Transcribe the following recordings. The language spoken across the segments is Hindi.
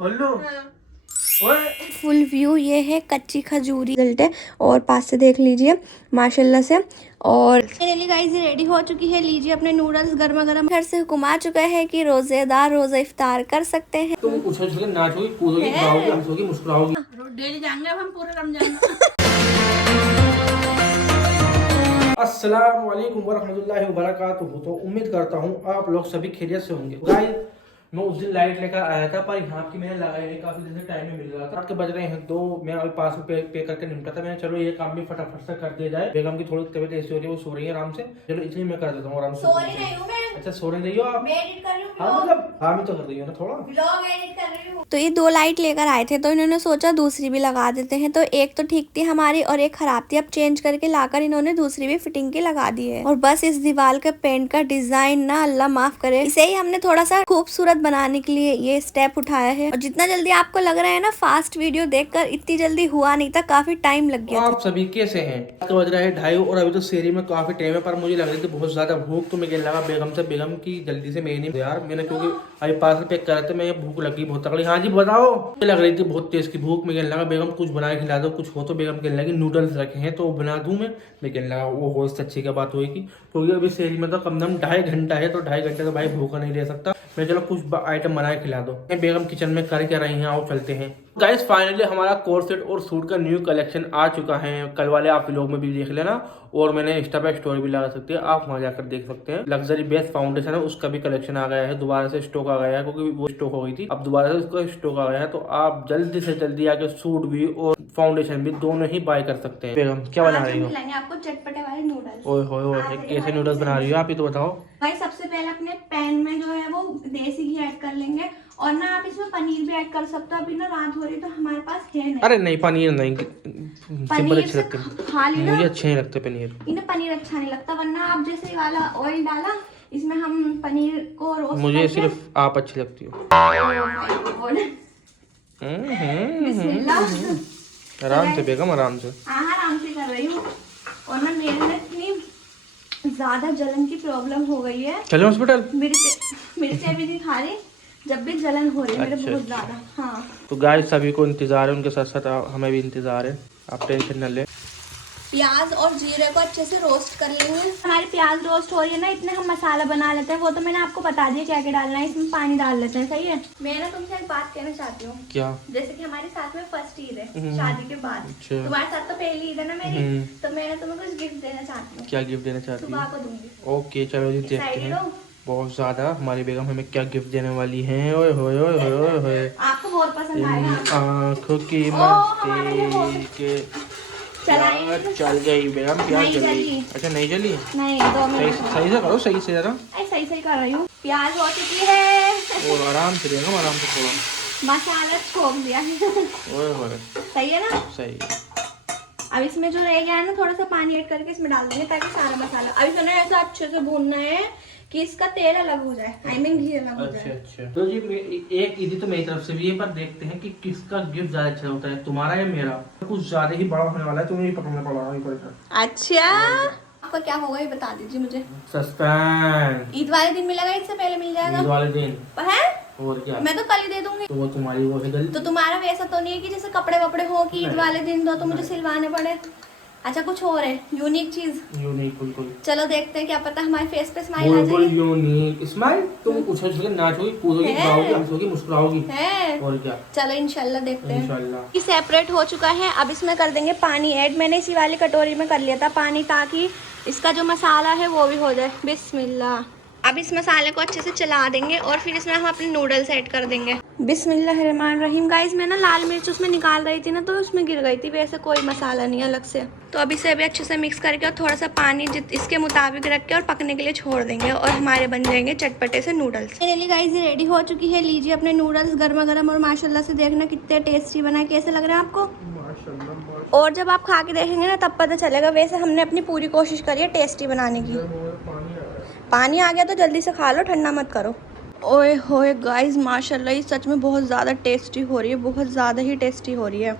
खोल लो। फुल व्यू ये है कच्ची खजूरी रिजल्ट है और पास से देख लीजिए माशाल्लाह से। और फाइनली गाइस रेडी हो चुकी है, लीजिए अपने नूडल्स गर्मा गर्म। घर से हुक्म आ चुका है कि रोजेदार रोजा इफ्तार कर सकते हैं। तुम उछल उछल नाचोगी, कूदोगी, गाओगी, हंसोगी, मुस्कुराओगी। डेली जाएंगे अब हम पूरे रमजान। अस्सलाम वालेकुम वरहमतुल्लाहि वबरकातुहू। तो उम्मीद करता हूँ आप लोग सभी खैरियत से होंगे। गाइस मैं उस दिन लाइट लेकर आया था पर यहाँ की मैंने लगाई नहीं, काफी दिन से टाइम में मिल रहा था। रात के बज रहे हैं 2, मैं अभी पास में पे करके निपटा था। मैंने चलो ये काम भी फटाफट से कर दिया जाए। बेगम की थोड़ी तबीयत ऐसी हो रही है, वो सो रही है आराम से, चलो इसलिए मैं कर देता हूँ आराम से। सो रही हूं मैं। अच्छा सो रही हो आप? मैं एडिट कर रही हूं, हाँ मतलब काम ही तो कर रही हो ना थोड़ा। व्लॉग एडिट कर रही हूं। तो ये 2 लाइट लेकर आए थे तो इन्होंने सोचा दूसरी भी लगा देते हैं। तो एक तो ठीक थी हमारी और एक खराब थी। अब चेंज करके लाकर इन्होंने दूसरी भी फिटिंग की लगा दी है। और बस इस दीवार के पेंट का डिजाइन ना अल्लाह माफ करे, इसे ही हमने थोड़ा सा खूबसूरत बनाने के लिए ये स्टेप उठाया है। और जितना जल्दी आपको लग रहा है ना फास्ट वीडियो देखकर, इतनी जल्दी हुआ नहीं था, काफी टाइम लग गया। आप सभी कैसे हैं? तो बज रहा है 2:30 और अभी तो शहरी में काफी टाइम है, पर मुझे लग रही थी बहुत ज्यादा भूख। तो मैं कहने लगा बेगम से, बेगम की जल्दी से मैंने यार मैंने क्योंकि अभी पार्सल पैक करा था, मैं भूख लगी बहुत तगड़ी। हाँ जी बताओ। मुझे लग रही थी बहुत तेज की भूख। मैं कहने लगा बेगम कुछ बना के खिला दो, कुछ हो। तो बेगम कहने लगी नूडल्स रखे हैं तो बना दूं मैं कहने लगा वो हो इससे अच्छी क्या बात होगी, क्योंकि अभी शहरी में तो कम से कम 2.5 घंटा है, तो 2.5 घंटे तो भाई भूखा नहीं रह सकता। मैं चलो कुछ आइटम बना के खिला दो। बेगम किचन में कर क्या रही हैं, आओ चलते हैं। गाइस फाइनली हमारा कोट सेट और सूट का न्यू कलेक्शन आ चुका है। कल वाले आप लोग में भी देख लेना, और मैंने इंस्टा पे स्टोरी भी लगा सकते हैं, आप वहां जाकर देख सकते हैं। लग्जरी बेस्ट फाउंडेशन है, उसका भी कलेक्शन आ गया है, दोबारा से स्टॉक आ गया है, क्योंकि वो स्टॉक हो गई थी, अब दोबारा से उसका स्टॉक आ गया है। तो आप जल्दी से जल्दी आके सूट भी और फाउंडेशन भी दोनों ही बाय कर सकते हैं। बेगम क्या बना रही हो? आपको चटपटे वाले नूडल्स। ओए होए होए, कैसे नूडल्स बना रही हो आप, ये तो बताओ। भाई सबसे पहले अपने पैन में जो है वो देसी घी ऐड कर लेंगे, और ना आप इसमें पनीर भी ऐड कर सकते हो। अभी ना रात हो रही तो हमारे पास है नहीं। अरे नहीं पनीर नहीं, सिंपल अच्छे लगते हैं, मुझे अच्छे नहीं लगते पनीर। इन्हें पनीर अच्छा नहीं लगता, वरना आप जैसे वाला ऑयल डाला इसमें हम पनीर को रोस्ट मुझे सिर्फ आप अच्छी लगती हो। आराम से बेगम, आराम से। आराम से कर रही हूँ। और ना मेरे में इतनी ज्यादा जलन की प्रॉब्लम हो गई है, चलो हॉस्पिटल। मिर्ची भी नहीं खा रही, जब भी जलन हो रही है मेरे बहुत ज्यादा। हाँ तो गाइस सभी को इंतजार है, उनके साथ साथ हमें भी इंतजार है, आप टेंशन न ले। प्याज और जीरे को अच्छे से रोस्ट कर लेंगे। हमारी प्याज रोस्ट हो रही है ना, इतने हम मसाला बना लेते हैं। वो तो मैंने आपको बता दिया क्या क्या डालना है, इसमें पानी डाल लेते हैं। सही है। मैं ना तुमसे एक बात कहना चाहती हूँ। क्या? जैसे कि हमारे साथ में फर्स्ट ईद है शादी के बाद, तुम्हारे साथ तो पहली ईद है ना मेरी, तो मैं तुम्हें कुछ गिफ्ट देना चाहती हूँ। क्या गिफ्ट देना चाहती सुबह को दूंगी। ओके चलो जी देखते हैं बहुत ज्यादा हमारी बेगम हमें क्या गिफ्ट देने वाली है। ओए होए ओए होए होए, आपको बहुत पसंद आएगा। आँखों की मस्ती के चल गई बेगम, प्याज जल गई। अच्छा नहीं जली? नहीं 2 मिनट सही से करो, सही से जरा। सही कर रही हूँ। प्याज हो चुकी है, और आराम से बेगम, आराम से थोड़ा मसाला छोड़ दिया। ओए होए सही है ना? सही। अब इसमें जो रह गया है ना, थोड़ा सा पानी ऐड करके इसमें डाल देंगे, ताकि सारा मसाला अब इसमें ऐसा अच्छे से भूनना है कि इसका तेल अलग हो जाए, आई मीन घी अलग हो जाए। अच्छा तो जी एक ईदी तो मेरी तरफ से भी है, पर देखते हैं कि किसका गिफ्ट ज्यादा अच्छा होता है, तुम्हारा या मेरा। कुछ ज्यादा ही बड़ा होने वाला है, तुम्हें पकड़ना पड़ा। अच्छा आपका क्या होगा ये बता दीजिए मुझे। सस्पेंस। ईद वाले दिन मिलेगा, इससे पहले मिल जाएगा? ईद वाले दिन है? और क्या, मैं तो कल ही दे दूंगी। तो वो तुम्हारी वो है गलती। तो तुम्हारा वैसा तो नहीं है कि जैसे कपड़े वपड़े हो कि ईद वाले दिन दो तो मुझे सिलवाने पड़े। अच्छा कुछ और है, यूनिक चीज। यूनिक बिल्कुल। चलो देखते हैं, क्या पता हमारे फेस पे स्माइल आ जाए। Unique smile. तुम उछल उछल नाचोगी, कूदोगी, गाओगी, हंसोगी, मुस्कुराओगी है। और क्या। चलो इंशाल्लाह देखते हैं। इंशाल्लाह। ये सेपरेट हो चुका है, अब इसमें कर देंगे पानी ऐड। मैंने इसी वाली कटोरी में कर लिया था पानी, ताकि इसका जो मसाला है वो भी हो जाए। बिस्मिल्लाह। अब इस मसाले को अच्छे से चला देंगे और फिर इसमें हम अपने नूडल्स ऐड कर देंगे। बिस्मिल्लाहिर्रहमानिर्रहीम। गाइस मैं ना लाल मिर्च उसमें निकाल रही थी ना, तो उसमें गिर गई थी, वैसे कोई मसाला नहीं अलग से। तो अब इसे भी अच्छे से मिक्स करके और थोड़ा सा पानी इसके मुताबिक रख के और पकने के लिए छोड़ देंगे, और हमारे बन जाएंगे चटपटे से नूडल्स। फाइनली गाइस ये रेडी हो चुकी है, लीजिए अपने नूडल्स गर्मा गर्म, और माशाल्लाह से देखना कितने टेस्टी बना है। कैसे लग रहे हैं आपको? और जब आप खा के देखेंगे ना तब पता चलेगा। वैसे हमने अपनी पूरी कोशिश करी है टेस्टी बनाने की। पानी आ गया तो जल्दी से खा लो, ठंडा मत करो। ओए होए गाइस माशाल्लाह ये सच में बहुत ज़्यादा टेस्टी हो रही है, बहुत ज़्यादा ही टेस्टी हो रही है।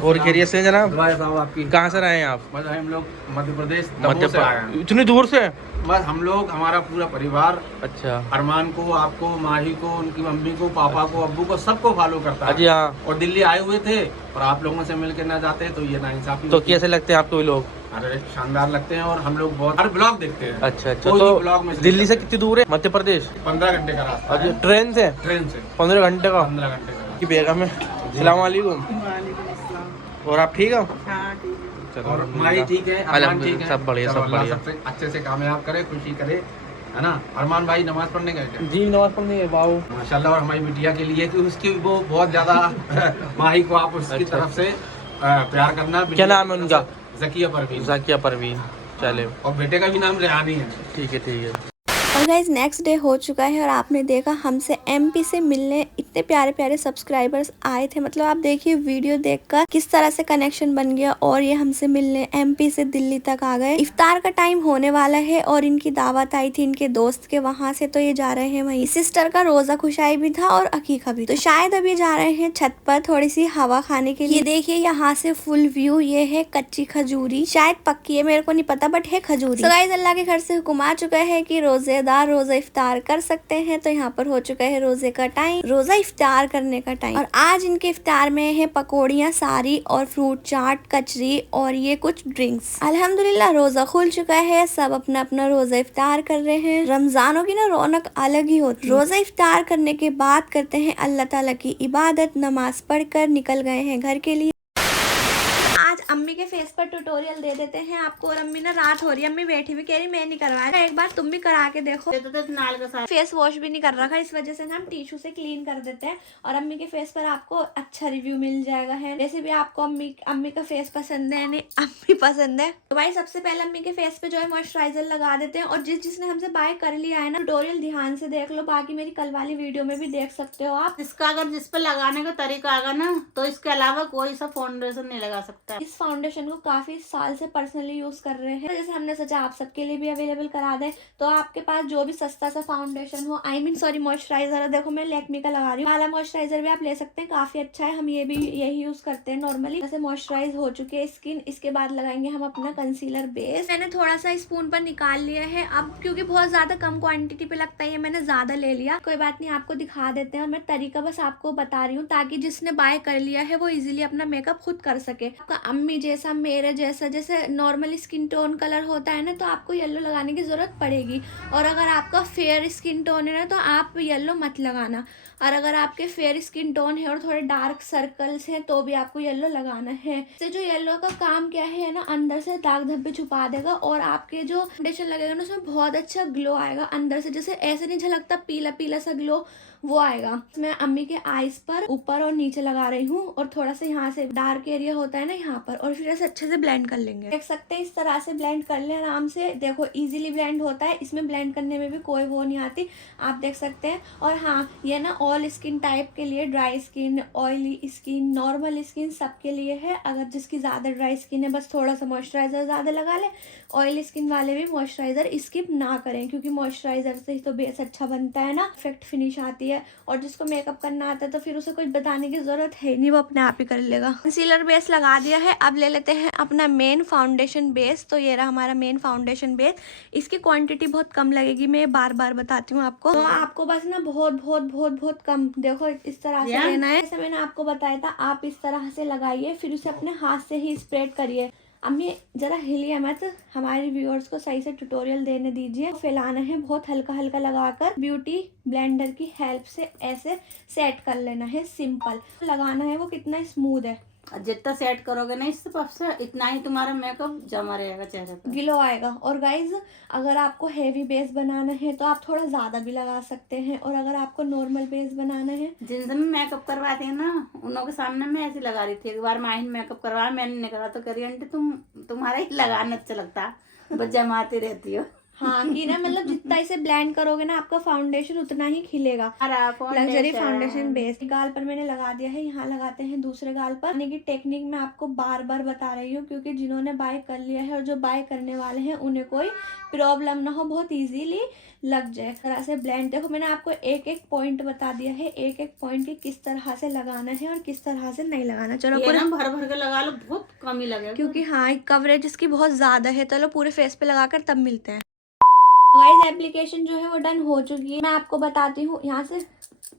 और खैरियत से जनाब? आपकी। कहाँ से आए हैं आप? हम लोग मध्य प्रदेश। इतनी दूर से? बस हम लोग, हमारा पूरा परिवार अच्छा अरमान को, आपको, माही को, उनकी मम्मी को, पापा को, अब्बू को, सबको फॉलो करता अजी है। हाँ। और दिल्ली आए हुए थे और आप लोगों से मिलकर ना जाते तो ये नाइंसाफी तो होती। कैसे लगते हैं आपको ये लोग? अरे शानदार लगते हैं और हम लोग बहुत हर ब्लॉग देखते हैं। अच्छा अच्छा। कोई तो भी ब्लॉग में दिल्ली से कितनी दूर है मध्य प्रदेश? 15 घंटे का रास्ता अजी है। ट्रेन से? ट्रेन से 15 घंटे का। 15 घंटे का। की बेगम है। सलाम वालेकुम। और आप ठीक हो? चलो, और माही ठीक है, अरमान ठीक है, सब बढ़िया चलो, सब अल्लाह बढ़िया। सबसे अच्छे से कामयाब करे, खुशी करे, है ना। अरमान भाई नमाज पढ़ने गए थे जी नमाज पढ़ने गए बाबू। माशाल्लाह। और हमारी बिटिया के लिए कि उसकी वो बहुत ज्यादा माही को आप उसकी अच्छा, तरफ से प्यार करना। क्या नाम है उनका? जकिया परवीन। जाकिया परवीन। चले और बेटे का भी नाम रेहानी है। ठीक है ठीक है। और गाइज नेक्स्ट डे हो चुका है और आपने देखा हमसे एमपी से मिलने इतने प्यारे प्यारे सब्सक्राइबर्स आए थे। मतलब आप देखिए वीडियो देखकर किस तरह से कनेक्शन बन गया और ये हमसे मिलने एमपी से दिल्ली तक आ गए। इफ्तार का टाइम होने वाला है और इनकी दावत आई थी इनके दोस्त के वहाँ से, तो ये जा रहे हैं वहीं। सिस्टर का रोजा खुशाई भी था और अकीका भी, तो शायद अभी जा रहे हैं छत पर थोड़ी सी हवा खाने के लिए। ये देखिए यहाँ से फुल व्यू, ये है कच्ची खजूरी, शायद पक्की है मेरे को नहीं पता बट है खजूरी। तो गाइस अल्लाह के घर से हुक्म आ चुका है कि रोजेदार रोजा इफ्तार कर सकते हैं। तो यहाँ पर हो चुका है रोजे का टाइम, रोजा इफ्तार करने का टाइम। और आज इनके इफ्तार में है पकौड़ियाँ सारी और फ्रूट चाट, कचरी और ये कुछ ड्रिंक्स। अल्हम्दुलिल्लाह रोजा खुल चुका है, सब अपना अपना रोजा इफ्तार कर रहे हैं। रमजानों की ना रौनक अलग ही होती है। रोजा इफ्तार करने के बाद करते हैं अल्लाह ताला की इबादत, नमाज पढ़कर निकल गए हैं घर के लिए। आज अम्मी के फेस पर ट्यूटोरियल दे देते हैं आपको। और अम्मी ना रात हो रही है, अम्मी बैठी हुई कह रही मैं नहीं करवाया, एक बार तुम भी करा के देखो। नाल के साथ फेस वॉश भी नहीं कर रखा, इस वजह से ना हम टिश्यू से क्लीन कर देते हैं और अम्मी के फेस पर आपको अच्छा रिव्यू मिल जाएगा। है वैसे भी आपको अम्मी का फेस पसंद है यानी अम्मी पसंद है। तो भाई सबसे पहले अम्मी के फेस पे जो है मॉइस्चराइजर लगा देते हैं। और जिसने हमसे बाय कर लिया है ना, ट्यूटोरियल ध्यान से देख लो, बाकी मेरी कल वाली वीडियो में भी देख सकते हो आप। इसका अगर जिस पर लगाने का तरीका आएगा ना तो इसके अलावा कोई सा फाउंडेशन नहीं लगा सकता। इस फाउंडेशन को काफी साल से पर्सनली यूज कर रहे हैं, जैसे हमने सोचा आप सबके लिए भी अवेलेबल करा दें। तो आपके पास जो भी सस्ता सा फाउंडेशन हो, सॉरी मॉइस्चराइजर है, देखो मैं लैक्मे का लगा रही हूँ, वाला मॉइस्चराइजर भी आप ले सकते हैं, काफी अच्छा है। हम ये भी यही यूज करते हैं नॉर्मली। जैसे मॉइस्चराइज हो चुकी है स्किन, इसके बाद लगाएंगे हम अपना कंसीलर बेस। मैंने थोड़ा सा स्पून पर निकाल लिया है अब, क्योंकि बहुत ज्यादा कम क्वांटिटी पे लगता है, मैंने ज्यादा ले लिया। कोई बात नहीं, आपको दिखा देते हैं। मैं तरीका बस आपको बता रही हूँ ताकि जिसने बाय कर लिया है वो इजीली अपना मेकअप खुद कर सके। आपका अम्मी जैसा, मेरे जैसा, जैसे नॉर्मल स्किन टोन कलर होता है ना, तो आपको येलो लगाने की जरूरत पड़ेगी। और अगर आपका फेयर स्किन टोन है ना तो आप येलो मत लगाना। और अगर आपके फेयर स्किन टोन है और थोड़े डार्क सर्कल्स हैं तो भी आपको येलो लगाना है। इससे जो येलो का काम क्या है ना, अंदर से दाग धब्बे छुपा देगा और आपके जो फाउंडेशन लगेगा ना उसमें बहुत अच्छा ग्लो आएगा अंदर से। जैसे ऐसे नहीं झलकता, पीला पीला सा ग्लो वो आएगा। मैं अम्मी के आईज पर ऊपर और नीचे लगा रही हूँ और थोड़ा सा यहाँ से डार्क एरिया होता है ना यहाँ पर, और फिर ऐसे अच्छे से ब्लेंड कर लेंगे। देख सकते हैं इस तरह से ब्लेंड कर ले आराम से। देखो इजीली ब्लेंड होता है, इसमें ब्लेंड करने में भी कोई वो नहीं आती, आप देख सकते हैं। और हाँ, ये ना ऑल स्किन टाइप के लिए, dry skin, oily skin, normal skin सबके लिए है। अगर जिसकी ज्यादा ड्राई स्किन है बस थोड़ा सा मॉइस्चराइजर ज्यादा लगा ले। ऑयल स्किन वाले भी मॉइस्चराइजर स्किप ना करें, क्योंकि मॉइस्चराइजर से ही तो बेस अच्छा बनता है ना, परफेक्ट फिनिश आती है। और जिसको मेकअप करना आता है तो फिर उसे कुछ बताने की जरूरत है नहीं, वो अपने आप ही कर लेगा। कंसीलर बेस लगा दिया है, अब ले लेते हैं अपना मेन फाउंडेशन बेस। तो ये रहा हमारा मेन फाउंडेशन बेस। इसकी क्वांटिटी बहुत कम लगेगी, मैं बार बार बताती हूँ आपको। तो आपको बस ना बहुत बहुत बहुत बहुत कम, देखो इस तरह से लेना है। जैसे मैंने आपको बताया था, आप इस तरह से लगाइए, फिर उसे अपने हाथ से ही स्प्रेड करिए। अम्मी जरा हिलिए मत, हमारे व्यूअर्स को सही से ट्यूटोरियल देने दीजिए। फैलाना है बहुत हल्का हल्का लगाकर, ब्यूटी ब्लेंडर की हेल्प से ऐसे सेट कर लेना है। सिंपल लगाना है, वो कितना स्मूथ है। जितना सेट करोगे ना इस पफ से, इतना ही तुम्हारा मेकअप जमा रहेगा चेहरे पर, ग्लो आएगा। और गाइज अगर आपको हेवी बेस बनाना है तो आप थोड़ा ज्यादा भी लगा सकते हैं, और अगर आपको नॉर्मल बेस बनाना है, जिनसे मैं मेकअप करवाती है ना उनों के सामने मैं ऐसी लगा रही थी। एक बार माहिन मेकअप करवाया, मैंने नहीं करा तो करी आंटी तुम्हारा ही लगाना अच्छा लगता, बस जमाती रहती हो। हाँ कि ना मतलब जितना इसे ब्लेंड करोगे ना आपका फाउंडेशन उतना ही खिलेगा। लग्जरी फाउंडेशन बेस गाल पर मैंने लगा दिया है, यहाँ लगाते हैं दूसरे गाल पर। यानी कि टेक्निक मैं आपको बार बार बता रही हूँ, क्योंकि जिन्होंने बाय कर लिया है और जो बाय करने वाले हैं उन्हें कोई प्रॉब्लम ना हो, बहुत इजीली लग जाए। तरह से ब्लेंड, देखो मैंने आपको एक एक पॉइंट बता दिया है, एक एक पॉइंट की किस तरह से लगाना है और किस तरह से नहीं लगाना। चलो पूरा भर भर के लगा लो, बहुत कम ही लगेगा, क्योंकि हाँ कवरेज इसकी बहुत ज्यादा है। चलो पूरे फेस पे लगाकर तब मिलते हैं। गाइस एप्लीकेशन जो है वो डन हो चुकी है। मैं आपको बताती हूँ यहाँ से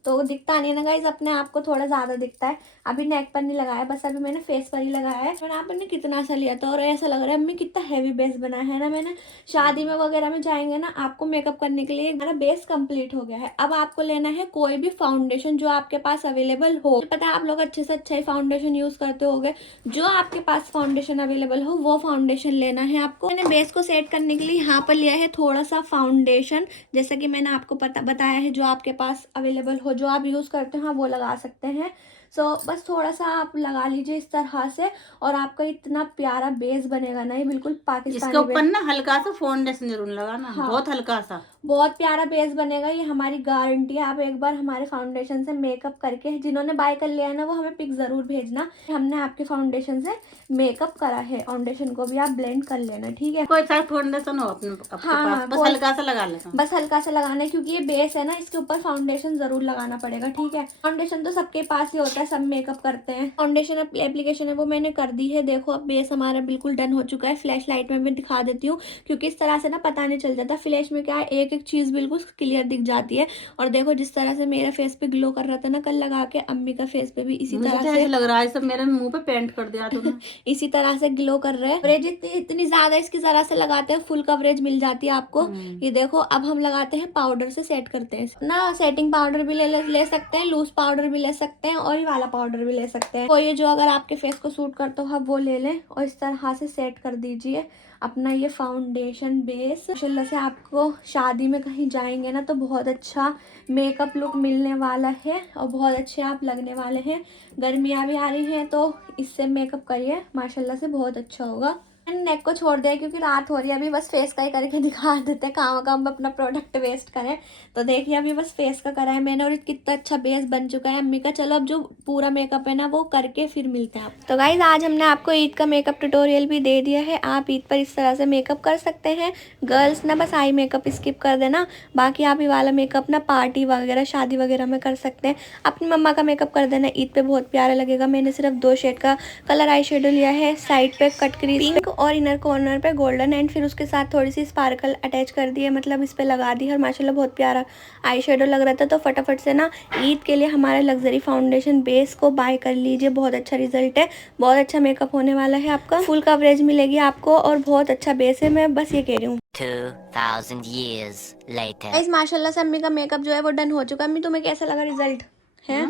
तो दिखता नहीं है ना गाइस, अपने आप को थोड़ा ज्यादा दिखता है। अभी नेक पर नहीं लगाया, बस अभी मैंने फेस पर ही लगाया है। मैंने आपने कितना सा लिया था और ऐसा लग रहा है अम्मी कितना हैवी बेस बना है ना। मैंने शादी में वगैरह में जाएंगे ना आपको मेकअप करने के लिए, हमारा बेस कंप्लीट हो गया है। अब आपको लेना है कोई भी फाउंडेशन जो आपके पास अवेलेबल हो। पता है आप लोग अच्छे से अच्छा ही फाउंडेशन यूज करते होगे, जो आपके पास फाउंडेशन अवेलेबल हो वो फाउंडेशन लेना है आपको। मैंने बेस को सेट करने के लिए यहाँ पर लिया है थोड़ा सा फाउंडेशन, जैसा कि मैंने आपको बताया है, जो आपके पास अवेलेबल हो, जो आप यूज करते हो वो लगा सकते हैं। सो बस थोड़ा सा आप लगा लीजिए इस तरह से और आपका इतना प्यारा बेस बनेगा ना, ये बिल्कुल पाकिस्तानी इसके ऊपर ना हल्का सा फाउंडेशन जरूर लगाना। हाँ। बहुत हल्का सा, बहुत प्यारा बेस बनेगा, ये हमारी गारंटी है। आप एक बार हमारे फाउंडेशन से मेकअप करके, जिन्होंने बाय कर लिया है ना वो हमें पिक जरूर भेजना। हमने आपके फाउंडेशन से मेकअप करा है, फाउंडेशन को भी आप ब्लेंड कर लेना, ठीक है। कोई सा फाउंडेशन हो अपने आपके हाँ, पास, बस हल्का सा लगा लेना। बस हल्का सा लगाना है, क्योंकि ये बेस है ना, इसके ऊपर फाउंडेशन जरूर लगाना पड़ेगा, ठीक है। फाउंडेशन तो सबके पास ही होता है, सब मेकअप करते हैं। फाउंडेशन एप्लीकेशन है वो मैंने कर दी है। देखो अब बेस हमारा बिल्कुल डन हो चुका है। फ्लैश लाइट में मैं दिखा देती हूँ, क्योंकि इस तरह से ना पता नहीं चल जाता। फ्लैश में क्या है, एक एक चीज बिल्कुल क्लियर दिख जाती है। और देखो जिस तरह से मेरा फेस पे ग्लो कर रहा था ना कल लगा के, अम्मी का फेस पे भी इसी तरह से लग रहा है सब मेरे मुंह पे पेंट कर दिया तुमने। इसी तरह से ग्लो कर रहे हैं। कवरेज इतनी ज्यादा इसकी जरा से लगाते हैं फुल कवरेज मिल जाती है आपको। ये देखो अब हम लगाते हैं पाउडर से सेट करते हैं ना। सेटिंग पाउडर भी ले सकते हैं, लूज पाउडर भी ले सकते हैं और ये वाला पाउडर भी ले सकते हैं। तो ये जो अगर आपके फेस को सूट करते हो आप वो ले लें और इस तरह से सेट कर दीजिए अपना ये फाउंडेशन बेस। माशाल्लाह से आपको शादी में कहीं जाएंगे ना तो बहुत अच्छा मेकअप लुक मिलने वाला है और बहुत अच्छे आप लगने वाले हैं। गर्मियाँ भी आ रही हैं तो इससे मेकअप करिए, माशाल्लाह से बहुत अच्छा होगा। मैंने नेक को छोड़ दिया क्योंकि रात हो रही है, अभी बस फेस का ही करके दिखा देते हैं, काम अपना प्रोडक्ट वेस्ट करें। तो देखिए अभी बस फेस का करा है मैंने और कितना अच्छा बेस बन चुका है अम्मी का। चलो अब जो पूरा मेकअप है ना वो करके फिर मिलते हैं आप। तो गाइज आज हमने आपको ईद का मेकअप ट्यूटोरियल भी दे दिया है। आप ईद पर इस तरह से मेकअप कर सकते हैं। गर्ल्स ना बस आई मेकअप स्किप कर देना, बाकी आप ये वाला मेकअप ना पार्टी वगैरह शादी वगैरह में कर सकते हैं। अपनी मम्मा का मेकअप कर देना, ईद पे बहुत प्यारा लगेगा। मैंने सिर्फ 2 शेड का कलर आई शेडो लिया है, साइड पे कट क्रीज पिंक और इनर कॉर्नर पे गोल्डन, एंड फिर उसके साथ थोड़ी सी स्पार्कल अटैच कर दी है, मतलब इस पे लगा दी है। और माशाल्लाह बहुत प्यारा आई शेडो लग रहा था। तो फटाफट से ना ईद के लिए हमारे लग्जरी फाउंडेशन बेस को बाय कर लीजिए, बहुत अच्छा रिजल्ट है, बहुत अच्छा मेकअप होने वाला है आपका, फुल कवरेज मिलेगी आपको और बहुत अच्छा बेस है, मैं बस ये कह रही हूँ। 2000 years later. गाइस माशाल्लाह से अम्मी का मेकअप जो है वो डन हो चुका है। अम्मी तुम्हें कैसा लगा रिजल्ट है?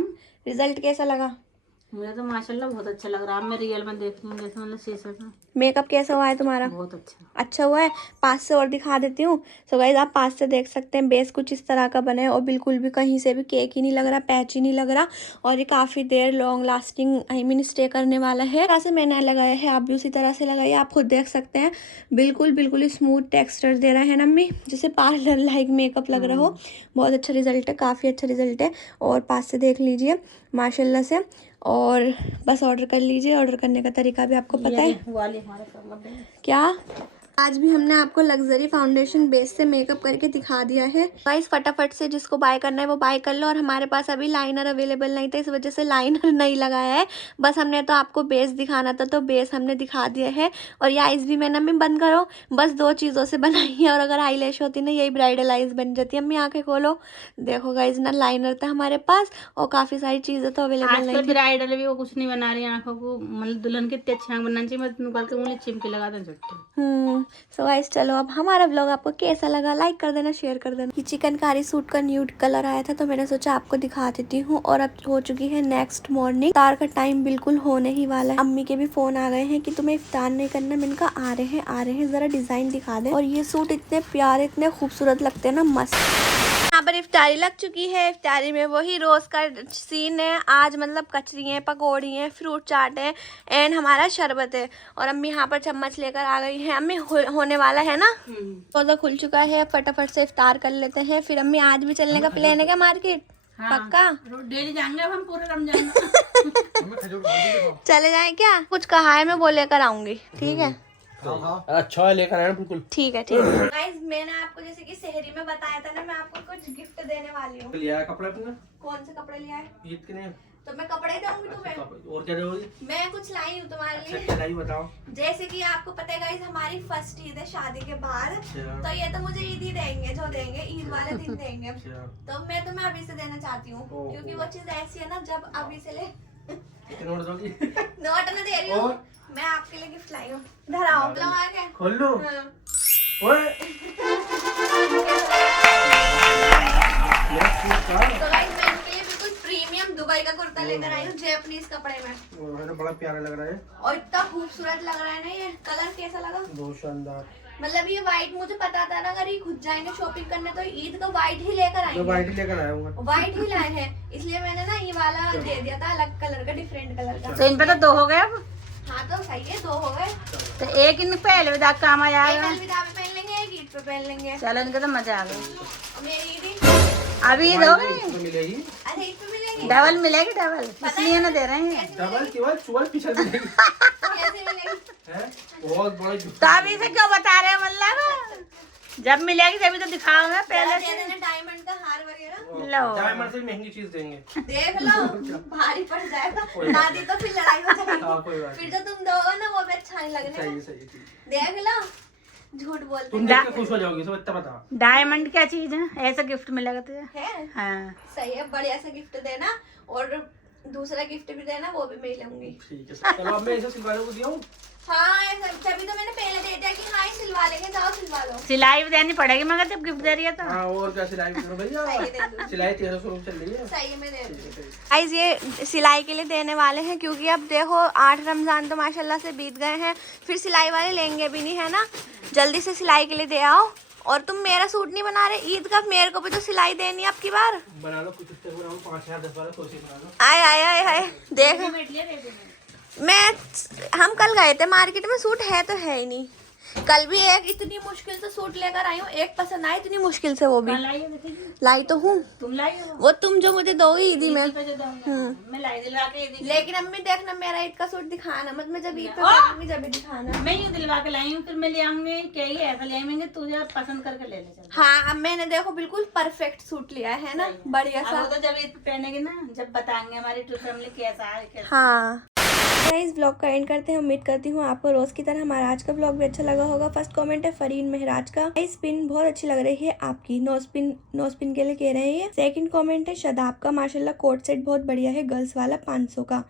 रिजल्ट कैसा लगा? मुझे तो माशाल्लाह बहुत अच्छा लग रहा है। मैं रियल में देखती हूँ जैसे मतलब शीशे में। मेकअप कैसा हुआ है तुम्हारा? बहुत अच्छा। अच्छा हुआ है। पास से और दिखा देती हूँ। सो गाइस आप पास से देख सकते हैं बेस कुछ इस तरह का बना है और बिल्कुल भी कहीं से भी केक ही नहीं लग रहा, पैच ही नहीं लग रहा और ये काफ़ी देर long lasting I mean stay करने वाला है। तरह से मैंने लगाया है, आप भी उसी तरह से लगाइए। आप खुद देख सकते हैं बिल्कुल स्मूथ टेक्सचर दे रहा है ना अम्मी, जैसे पार्लर लाइक मेकअप लग रहा हो। बहुत अच्छा रिजल्ट है, काफ़ी अच्छा रिजल्ट है। और पास से देख लीजिए माशाल्लाह से। और बस ऑर्डर कर लीजिए, ऑर्डर करने का तरीका भी आपको पता है क्या। आज भी हमने आपको लग्जरी फाउंडेशन बेस से मेकअप करके दिखा दिया है। गाइस फटाफट से जिसको बाय करना है वो बाय कर लो। और हमारे पास अभी लाइनर अवेलेबल नहीं था, इस वजह से लाइनर नहीं लगाया है। बस हमने तो आपको बेस दिखाना था तो बेस हमने दिखा दिया है। और ये आइज भी मैंने, अम्मी बंद करो, बस 2 चीज़ों से बनाई है। और अगर आईलैश होती ना यही ब्राइडल आइज बन जाती है। अम्मी आंखें खोलो, देखो गाइस ना लाइनर था हमारे पास और काफ़ी सारी चीज़ें तो अवेलेबल नहीं थी। ब्राइडल भी वो कुछ नहीं बना रही आंखों को, मतलब दुल्हन कितनी अच्छी आंख बनना चाहिए। मैं निकाल के उंगली चिमकी लगा दें झुट्टी। सो गाइस चलो अब हमारा व्लॉग आपको कैसा लगा लाइक कर देना, शेयर कर देना। ये चिकनकारी सूट का न्यूड कलर आया था तो मैंने सोचा आपको दिखा देती हूँ। और अब हो चुकी है नेक्स्ट मॉर्निंग, इफ्तार का टाइम बिल्कुल होने ही वाला है। अम्मी के भी फोन आ गए हैं कि तुम्हें इफ्तार नहीं करना। मैंने कहा आ रहे हैं जरा डिजाइन दिखा दे। और ये सूट इतने प्यारे इतने खूबसूरत लगते हैं ना, मस्त। यहाँ पर इफ्तारी लग चुकी है। इफ्तारी में वही रोज का सीन है आज, मतलब कचरी है, पकौड़ी है, फ्रूट चाट है एंड हमारा शरबत है। और अम्मी यहाँ पर चम्मच लेकर आ गई है। अम्मी होने वाला है ना, रोजा खुल चुका है, फटाफट से इफ्तार कर लेते हैं। फिर अम्मी आज भी चलने का प्लान है क्या मार्केट? पक्का डेली जाएंगे अब हम पूरे रमजान। चले जाएं क्या? कुछ कहा है मैं वो लेकर आऊंगी, ठीक है। अच्छा है, लेकर आए बिल्कुल। ठीक है ठीक है। गाइस मैंने आपको जैसे कि शहरी में बताया था ना, मैं आपको कुछ गिफ्ट देने वाली हूँ। लिया है कपड़े अपने? कौन से कपड़े लिया है? ईद के लिए। तो मैं कपड़े दूंगी तुम्हें। और क्या दोगी? मैं कुछ लाई हूँ तुम्हारे लिए। अच्छा क्या बताओ। जैसे कि आपको पता है गाइस, हमारी फर्स्ट ईद है शादी के बाद, अच्छा। तो ये तो मुझे ईद ही देंगे, जो देंगे ईद वाले दिन देंगे। अच्छा। तो मैं तुम्हें अभी से देना चाहती हूँ, ओहो। क्योंकि वो चीज ऐसी है ना, जब अभी से ले कितने नोट दोगी? नोट में दे रही हूँ। और? मैं आपके लिए गिफ्ट लाई हूँ, धराओ लगा के। खोल लो। हाँ। ओए। मेरा सूट का। तो गाइस मैं इनके लिए बिल्कुल प्रीमियम दुबई का कुर्ता लेकर आई हूँ, जैपनीज कपड़े में, वो है ना, बड़ा प्यारा लग रहा है। और इतना खूबसूरत लग रहा है ना। ये कलर कैसा लगा? बहुत शानदार। मतलब ये व्हाइट, मुझे पता था ना अगर ये खुद जाएंगे शॉपिंग करने तो ईद का व्हाइट ही लेकर मैं आएंगे। वाइट लेकर आया हूँ। व्हाइट ही लाए हैं, इसलिए मैंने ना ये वाला दे दिया था, अलग कलर का, डिफरेंट कलर का। तो इन पे तो 2 हो गए अब। हाँ तो सही है, 2 हो गए। तो एक इन पहले विदा काम आ एक जाएगा। अलविदा पे पहन लेंगे, एक ईद पे पहन लेंगे। चलो इनका तो मजा आ गया। और मेरी ईद ही अभी ईद हो गई, तो मिलेगी। अच्छा ईद पे मिलेंगे। डबल मिलेगी, डबल इसलिए ना दे रहे हैं। डबल केवल चुवल पिछल मिलेगी। कैसे मिलेगी? हैं? बहुत बड़ा गिफ्ट। तो अभी से क्यों बता रहे हैं? मतलब जब मिलेगी तभी तो दिखाओ ना पहले दे से। देना डायमंड का हार वगैरह। लो। डायमंड से महंगी चीज देंगे। देख लो, भारी पड़ जाएगा, ना दी तो फिर लड़ाई हो हाँ, जाएगी। कोई बात फिर जो तुम दोगे ना वो भी अच्छा नहीं लगने सही का। है, सही है, ठीक है। देख लो, झूठ बोलते तुम देख के खुश हो जाओगी, सब इतना बताओ। डायमंड क्या चीज है? ऐसा गिफ्ट मिलेगा तुझे? है। हाँ। सही है, बढ़िया सा गिफ्ट देना, और दूसरा गिफ्ट भी देना, वो भी मैं ही लूंगी। ठीक है, चलो अब मैं इसे सिलवाने को दिया हूँ। हाँ ऐसा, तभी तो मैंने पहले दे दिया कि हाँ ये सिलवा लेंगे, जाओ सिलवा लो। सिलाई भी देनी पड़ेगी मगर जब गिफ्ट दे रही है तो। हाँ, और क्या सिलाई करो सही है, दे भैया। दो। सिलाई 1300 रुपये चल रही है। सही है, मैं दे दूँ। ठीक है। गाइस ये सिलाई के लिए देने वाले हैं, क्योंकि अब देखो 8 रमजान तो माशाल्लाह से बीत गए हैं, फिर सिलाई वाले लेंगे भी नहीं, है ना। जल्दी से सिलाई के लिए दे आओ। और तुम मेरा सूट नहीं बना रहे ईद का, मेरे को भी तो सिलाई देनी है अब की बार। बना लो कुछ, इतने बनाओ 5000 10 12 कोशिश बना लो। आए आए आए आए देख, हम कल गए थे मार्केट में, सूट है तो है ही नहीं। कल भी एक इतनी मुश्किल से सूट लेकर आई हूँ, एक पसंद आया इतनी मुश्किल से, वो भी लाई तो हूँ। तुम लाई हो? वो तुम जो मुझे दोगी ईदी में। मैं लाई दिलवा के ईदी। लेकिन अम्मी देखना मेरा ईद का सूट दिखाना मत, मैं जब ईद पे पहनूंगी जब भी दिखाना। मैं यूँ दिलवा के लाई हूँ, फिर मैं ले आऊंगी। क्या ही ऐसा ले आएंगे, तुझे पसंद करके ले ले चल। हाँ अब मैंने देखो बिल्कुल परफेक्ट सूट लिया है ना, बढ़िया सा। अब तो जब ईद पे पहनेगी ना, जब बताएंगे हमारी टू फैमिली कैसा है कैसा। हाँ इस ब्लॉग का एंड करते हैं। उम्मीद करती हूँ आपको रोज की तरह हमारा आज का ब्लॉग भी अच्छा लगा होगा। फर्स्ट कमेंट है फरीन महराज का, स्पिन बहुत अच्छी लग रही है आपकी, नो स्पिन के लिए कह रहे हैं। सेकंड कमेंट है शदाब का, माशाल्लाह कोट सेट बहुत बढ़िया है, गर्ल्स वाला 500 का,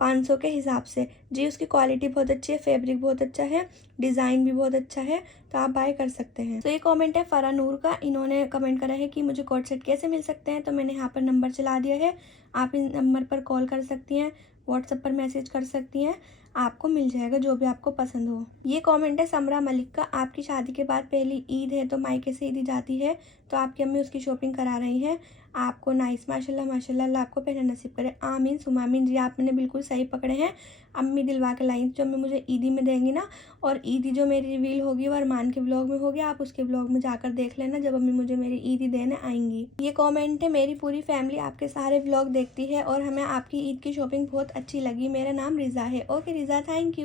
500 के हिसाब से जी। उसकी क्वालिटी बहुत अच्छी है, फैब्रिक बहुत अच्छा है, डिज़ाइन भी बहुत अच्छा है, तो आप बाय कर सकते हैं। तो ये कमेंट है फरा नूर का, इन्होंने कमेंट करा है कि मुझे कोट सेट कैसे मिल सकते हैं, तो मैंने यहाँ पर नंबर चला दिया है, आप इन नंबर पर कॉल कर सकती हैं, व्हाट्सएप पर मैसेज कर सकती हैं, आपको मिल जाएगा जो भी आपको पसंद हो। ये कमेंट है समरा मलिक का, आपकी शादी के बाद पहली ईद है तो मायके से ईदी जाती है, तो आपकी अम्मी उसकी शॉपिंग करा रही हैं, आपको नाइस, माशाल्लाह माशाल्लाह, अल्लाह आपको पहनना नसीब करे, आमीन सुमामीन। जी आपने बिल्कुल सही पकड़े हैं, अम्मी दिलवा के लाई जो अम्मी मुझे ईदी में देंगी ना, और ईदी जो मेरी रिवील होगी वो अरमान के ब्लॉग में होगी, आप उसके ब्लॉग में जाकर देख लेना जब अम्मी मुझे मेरी ईदी देने आएंगी। ये कमेंट है मेरी पूरी फैमिली आपके सारे ब्लॉग देखती है और हमें आपकी ईद की शॉपिंग बहुत अच्छी लगी, मेरा नाम रिज़ा है। Okay Riza, thank you.